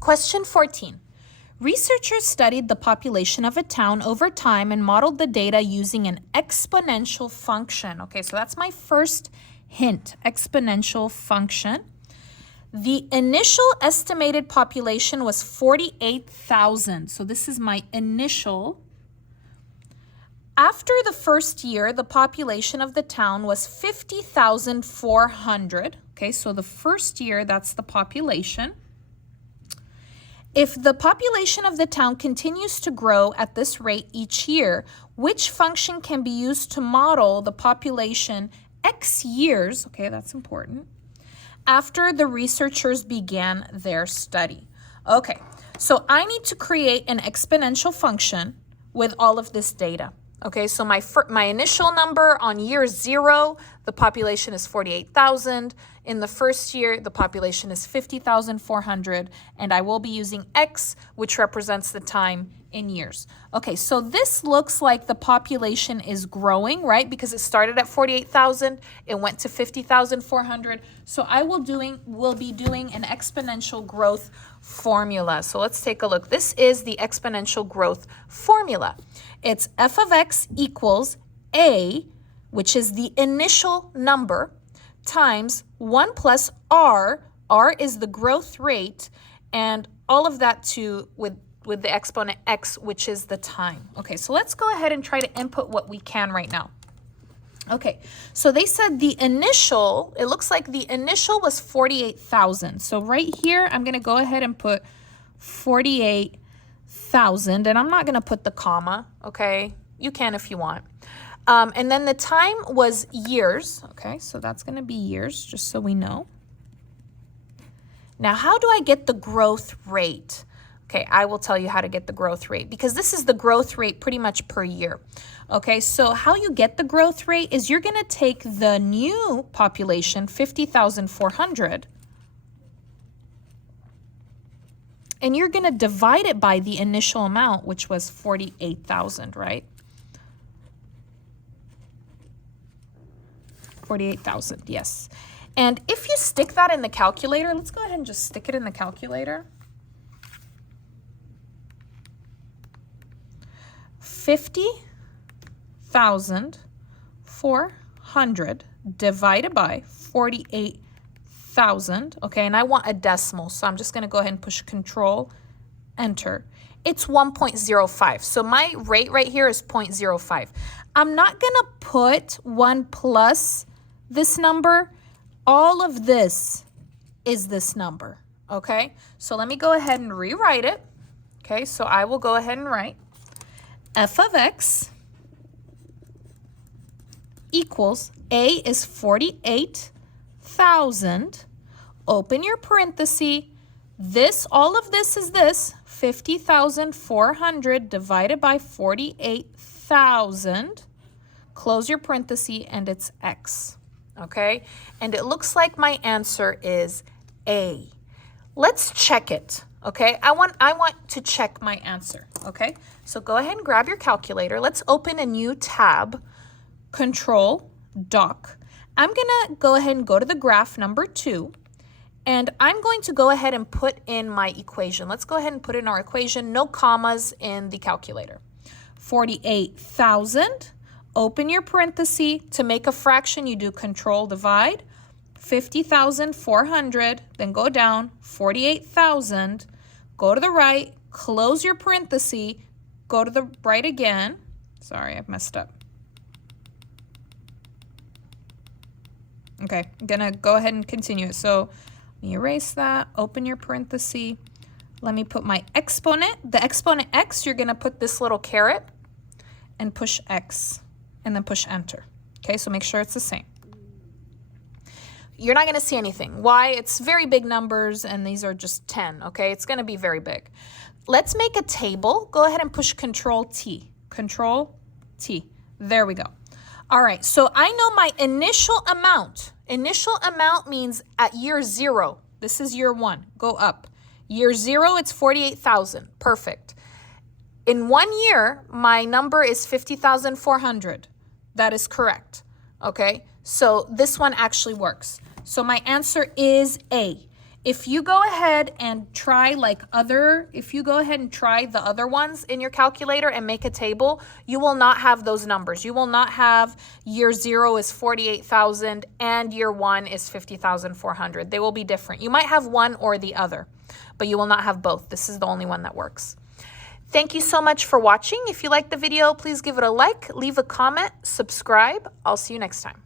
Question 14. Researchers studied the population of a town over time and modeled the data using an exponential function. Okay, so that's my first hint, exponential function. The initial estimated population was 48,000. So this is my initial. After the first year, the population of the town was 50,400. Okay, so the first year, that's the population. If the population of the town continues to grow at this rate each year, which function can be used to model the population X years, okay, that's important, after the researchers began their study? Okay, so I need to create an exponential function with all of this data. Okay, so my initial number on year 0, the population is 48,000. In the first year, the population is 50,400, and I will be using X, which represents the time in years. Okay, so this looks like the population is growing, right? Because it started at 48,000, it went to 50,400. So I will be doing an exponential growth formula. So let's take a look. This is the exponential growth formula. It's f of x equals a, which is the initial number, times 1 plus r. R is the growth rate, and all of that with the exponent x, which is the time. Okay, so let's go ahead and try to input what we can right now. Okay, so they said the initial, it looks like the initial was 48,000. So right here, I'm going to go ahead and put 48,000, and I'm not going to put the comma, okay? You can if you want. And then the time was years, okay? So that's going to be years, just so we know. Now, how do I get the growth rate? Okay, I will tell you how to get the growth rate, because this is the growth rate pretty much per year. Okay, so how you get the growth rate is you're going to take the new population, 50,400, and you're going to divide it by the initial amount, which was 48,000, right? 48,000, yes. And if you stick that in the calculator, let's go ahead and just stick it in the calculator. 50,400 divided by 48,000. Okay, and I want a decimal, so I'm just going to go ahead and push Control, Enter. It's 1.05. So my rate right here is 0.05. I'm not going to put 1 plus this number. All of this is this number. Okay, so let me go ahead and rewrite it. Okay, so I will go ahead and write f of x equals a is 48,000. Open your parenthesis. All of this is this, 50,400 divided by 48,000. Close your parenthesis, and it's x. Okay? And it looks like my answer is A. Let's check it. Okay? I want to check my answer. Okay? So go ahead and grab your calculator. Let's open a new tab. Control, Doc. I'm going to go ahead and go to the graph number 2. And I'm going to go ahead and put in my equation. Let's go ahead and put in our equation. No commas in the calculator. 48,000. Open your parenthesis. To make a fraction, you do Control, Divide. 50,400. Then go down. 48,000. Go to the right. Close your parenthesis. Go to the right again. Sorry, I've messed up. Okay, I'm going to go ahead and continue it. So let me erase that. Open your parenthesis. Let me put my exponent. The exponent x, you're going to put this little caret and push x and then push enter. Okay, so make sure it's the same. You're not going to see anything. Why? It's very big numbers, and these are just 10, okay? It's going to be very big. Let's make a table. Go ahead and push Control T. Control T. There we go. All right, so I know my initial amount. Initial amount means at year 0. This is year 1. Go up. Year 0, it's 48,000. Perfect. In 1 year, my number is 50,400. That is correct. Okay, so this one actually works. So my answer is A. If you go ahead and try if you go ahead and try the other ones in your calculator and make a table, you will not have those numbers. You will not have year 0 is 48,000 and year 1 is 50,400. They will be different. You might have one or the other, but you will not have both. This is the only one that works. Thank you so much for watching. If you liked the video, please give it a like, leave a comment, subscribe. I'll see you next time.